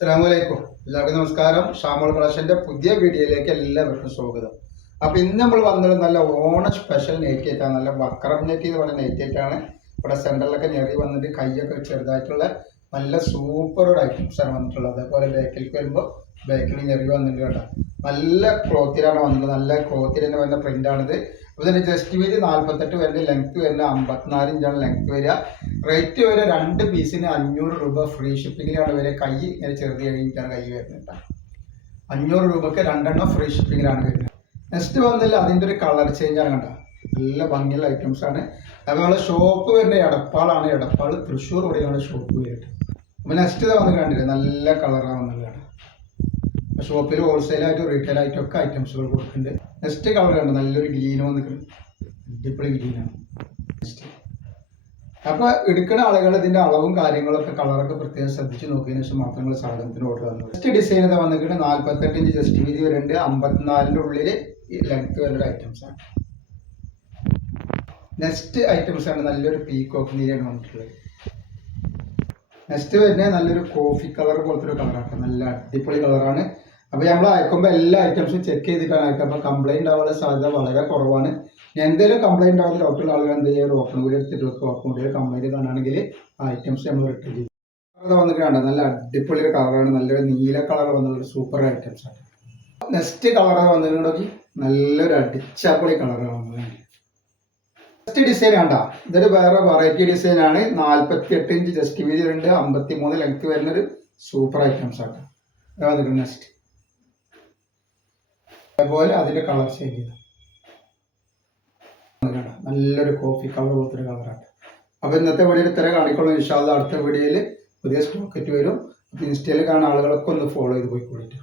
അസ്സലാമലൈക്കും. എല്ലാവർക്കും നമസ്കാരം. ഷാമോൾ കളക്ഷന്റെ പുതിയ വീഡിയോയിലേക്ക് എല്ലാവർക്കും സ്വാഗതം. അപ്പൊ ഇന്ന് നമ്മൾ വന്നത് നല്ല ഓണ സ്പെഷ്യൽ നെറ്റ് ആയിട്ടാണ്. നല്ല ബക്രം നെറ്റ് എന്ന് പറയുന്ന നെറ്റ് ആയിട്ടാണ്. ഇവിടെ സെന്ററിലൊക്കെ ഞെറി വന്നിട്ട് കൈയൊക്കെ ചെറുതായിട്ടുള്ള നല്ല സൂപ്പർ ഒരു ഐറ്റംസ് ആണ് വന്നിട്ടുള്ളത്. അതേപോലെ ബേക്കിലേക്ക് വരുമ്പോൾ ബേക്കിൽ ഞെറി വന്നിട്ട് കേട്ടോ. നല്ല ക്ലോത്തിലാണ് വന്നത്. നല്ല ക്ലോത്തിൽ തന്നെ വരുന്ന പ്രിന്റാണിത്. അപ്പോൾ ഇതിന്റെ ജസ്റ്റ് വീതി 48 വരുന്ന ലെങ്ത് വരുന്ന 54 ഇഞ്ചാണ് ലെങ്ത് വരിക. റേറ്റ് വരെ 2 പീസിന് 500 രൂപ ഫ്രീ ഷിപ്പിങ്ങിലാണ് വരെ. കൈ ഇങ്ങനെ ചെറുത് കഴിഞ്ഞിട്ടാണ് കൈ വരുന്നത്. 500 രൂപക്ക് 2 ഫ്രീ ഷിപ്പിങ്ങിലാണ് വരുന്നത്. നെക്സ്റ്റ് വന്നില്ല അതിൻ്റെ ഒരു കളർ ചേഞ്ച് ആണ് കണ്ട. നല്ല ഭംഗിയുള്ള ഐറ്റംസ് ആണ്. അതുപോലെ ഷോപ്പ് വരുന്ന എടപ്പാളാണ്. എടപ്പാൾ തൃശ്ശൂർ ഓടിയാണ് ഷോപ്പ് വരുന്നത്. അപ്പോൾ നെക്സ്റ്റ് വന്ന് കണ്ടില്ലേ നല്ല കളറാണ് വന്നിട്ടാണ്. ഷോപ്പിൽ ഹോൾസെയിലായിട്ടും റീറ്റെയിൽ ആയിട്ടും ഒക്കെ ഐറ്റംസുകൾ കൊടുക്കുന്നുണ്ട്. നെക്സ്റ്റ് കളർ കണ്ട് നല്ലൊരു ഗ്രീൻ വന്നിട്ടുണ്ട്. അടിപൊളി ഗ്രീനാണ്. നെക്സ്റ്റ് അപ്പോൾ എടുക്കുന്ന ആളുകൾ ഇതിന്റെ അളവും കാര്യങ്ങളൊക്കെ കളറൊക്കെ പ്രത്യേകം ശ്രദ്ധിച്ച് നോക്കിയതിനു ശേഷം മാത്രം സാധനത്തിന് ഓർഡർ തന്നത്. നെക്സ്റ്റ് ഡിസൈൻ ഇതാ വന്നിട്ട് 48 ഇഞ്ച് ജസ്റ്റ് വീതി വരുന്നുണ്ട്. 54ന്റെ ഉള്ളിൽ ലെങ്ത് വരുന്ന ഐറ്റംസ് ആണ്. നെക്സ്റ്റ് ഐറ്റംസ് ആണ് നല്ലൊരു പീകോക്ക് നീരാണ് വന്നിട്ടുള്ളത്. നെക്സ്റ്റ് വരുന്നത് നല്ലൊരു കോഫി കളർ പോലത്തെ ഒരു കളറാണ്. നല്ല അടിപൊളി കളറാണ്. അപ്പോൾ നമ്മൾ അയക്കുമ്പോൾ എല്ലാ ഐറ്റംസും ചെക്ക് ചെയ്തിട്ടാണ് അയക്കുക. അപ്പോൾ കംപ്ലൈൻറ്റ് ആവാനുള്ള സാധ്യത വളരെ കുറവാണ്. എന്തെങ്കിലും കംപ്ലൈൻറ്റ് ആവുന്ന ഡൗട്ടുള്ള ആളുകൾ എന്ത് ചെയ്യുക, ഒരു ഓപ്പൺ വീഡിയോ എടുത്തിട്ട് വെക്കുക. ഓപ്പൺ വീഡിയോ കംപ്ലൈൻറ്റ് കാണുകയാണെങ്കിൽ ആ ഐറ്റംസ് നമ്മൾ റിട്ടേൺ ചെയ്യും. അത് വന്നിട്ടാണ് നല്ല അടിപൊളി ഒരു കളറാണ്. നല്ലൊരു നീല കളർ വന്നൊരു സൂപ്പർ ഐറ്റംസ് ആണ്. നെക്സ്റ്റ് കളർ വന്നിട്ടുണ്ടെങ്കിൽ നല്ലൊരു അടിച്ചപ്പൊളി കളറാണ് വന്നത്. നെക്സ്റ്റ് ഡിസൈൻ വേണ്ട, ഇതൊരു വേറെ വെറൈറ്റി ഡിസൈൻ ആണ്. 48 ഇഞ്ച് ജസ്റ്റ് വീതി ഉണ്ട്. 53 ലെങ്ത് വരുന്നൊരു സൂപ്പർ ഐറ്റംസ് ആണ്. വന്നിട്ടുണ്ട് നെക്സ്റ്റ്. അതുപോലെ അതിന്റെ കളർ ചേഞ്ച് ചെയ്തു. നല്ലൊരു കോഫി കളർ പോലത്തെ ഒരു കളറാണ്. അപ്പോൾ ഇന്നത്തെ വീഡിയോയിൽ ഇത്ര കാണിക്കുള്ളൂ. ഇൻഷാ അല്ലാഹ് അടുത്ത വീഡിയോയിൽ പുതിയ സ്റ്റോക്ക് വരും. അപ്പോൾ ഇൻസ്റ്റയിൽ കാണുന്ന ആളുകളൊക്കെ ഒന്ന് ഫോളോ ചെയ്ത് പോയിക്കോളിട്ട്.